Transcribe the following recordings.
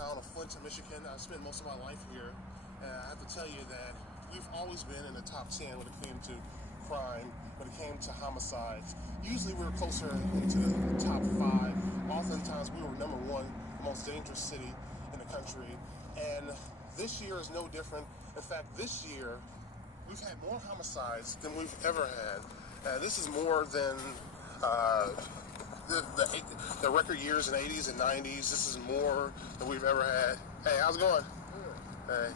Town of Flint, Michigan. I spent most of my life here, and I have to tell you that we've always been in the top 10 when it came to crime, when it came to homicides. Usually we were closer into the top 5. Oftentimes we were number 1, the most dangerous city in the country. And this year is no different. In fact, this year we've had more homicides than we've ever had. This is more than the record years in the 80s and 90s. This is more than we've ever had. Hey, how's it going? Hey,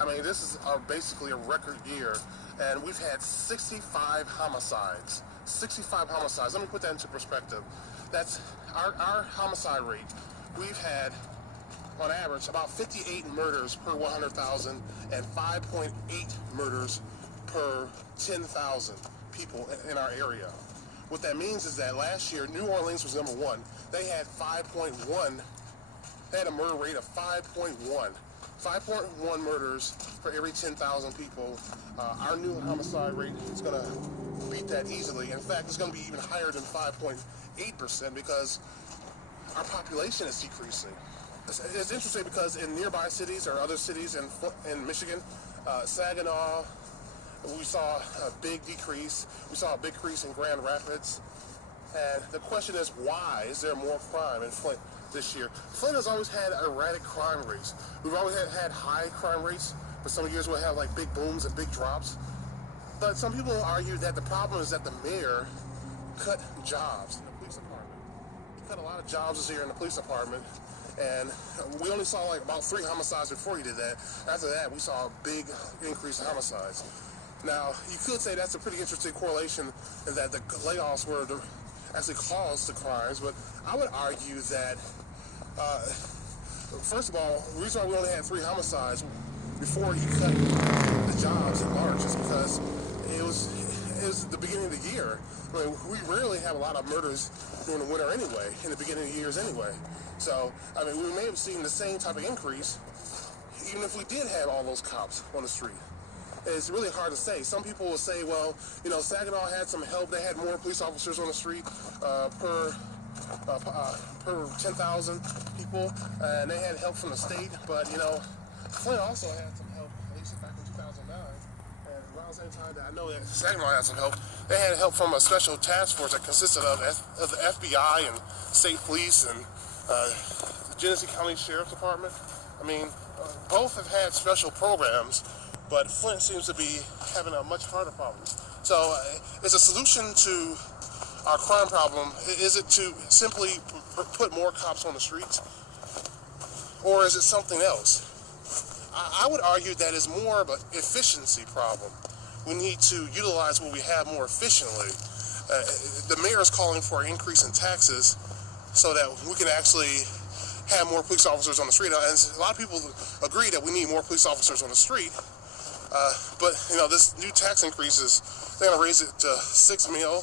I mean, this is basically a record year, and we've had 65 homicides. 65 homicides. Let me put that into perspective. That's our homicide rate. We've had, on average, about 58 murders per 100,000 and 5.8 murders per 10,000 people in our area. What that means is that last year, New Orleans was number 1. They had 5.1. They had a murder rate of 5.1. 5.1 murders for every 10,000 people. Our new homicide rate is going to beat that easily. In fact, it's going to be even higher than 5.8% because our population is decreasing. It's interesting because in nearby cities or other cities in Michigan, Saginaw, we saw a big decrease. We saw a big increase in Grand Rapids. And the question is, why is there more crime in Flint this year? Flint has always had erratic crime rates. We've always had high crime rates, but some years we'll have like big booms and big drops. But some people argue that the problem is that the mayor cut jobs in the police department. He cut a lot of jobs this year in the police department. And we only saw like about 3 homicides before he did that. After that, we saw a big increase in homicides. Now, you could say that's a pretty interesting correlation and that the layoffs were actually caused the crimes, but I would argue that, first of all, the reason why we only had 3 homicides before he cut the jobs in March is because it was the beginning of the year. I mean, we rarely have a lot of murders during the winter anyway, in the beginning of the years anyway. So, I mean, we may have seen the same type of increase even if we did have all those cops on the street. It's really hard to say. Some people will say, well, you know, Saginaw had some help. They had more police officers on the street per 10,000 people, and they had help from the state. But, you know, Flint also had some help, at least back in 2009. And around the same time that I know that Saginaw had some help, they had help from a special task force that consisted of the FBI and state police and the Genesee County Sheriff's Department. I mean, both have had special programs, but Flint seems to be having a much harder problem. So is a solution to our crime problem, is it to simply put more cops on the streets? Or is it something else? I would argue that it's more of an efficiency problem. We need to utilize what we have more efficiently. The mayor is calling for an increase in taxes so that we can actually have more police officers on the street. And a lot of people agree that we need more police officers on the street. But, you know, this new tax increases, they're going to raise it to $6 million.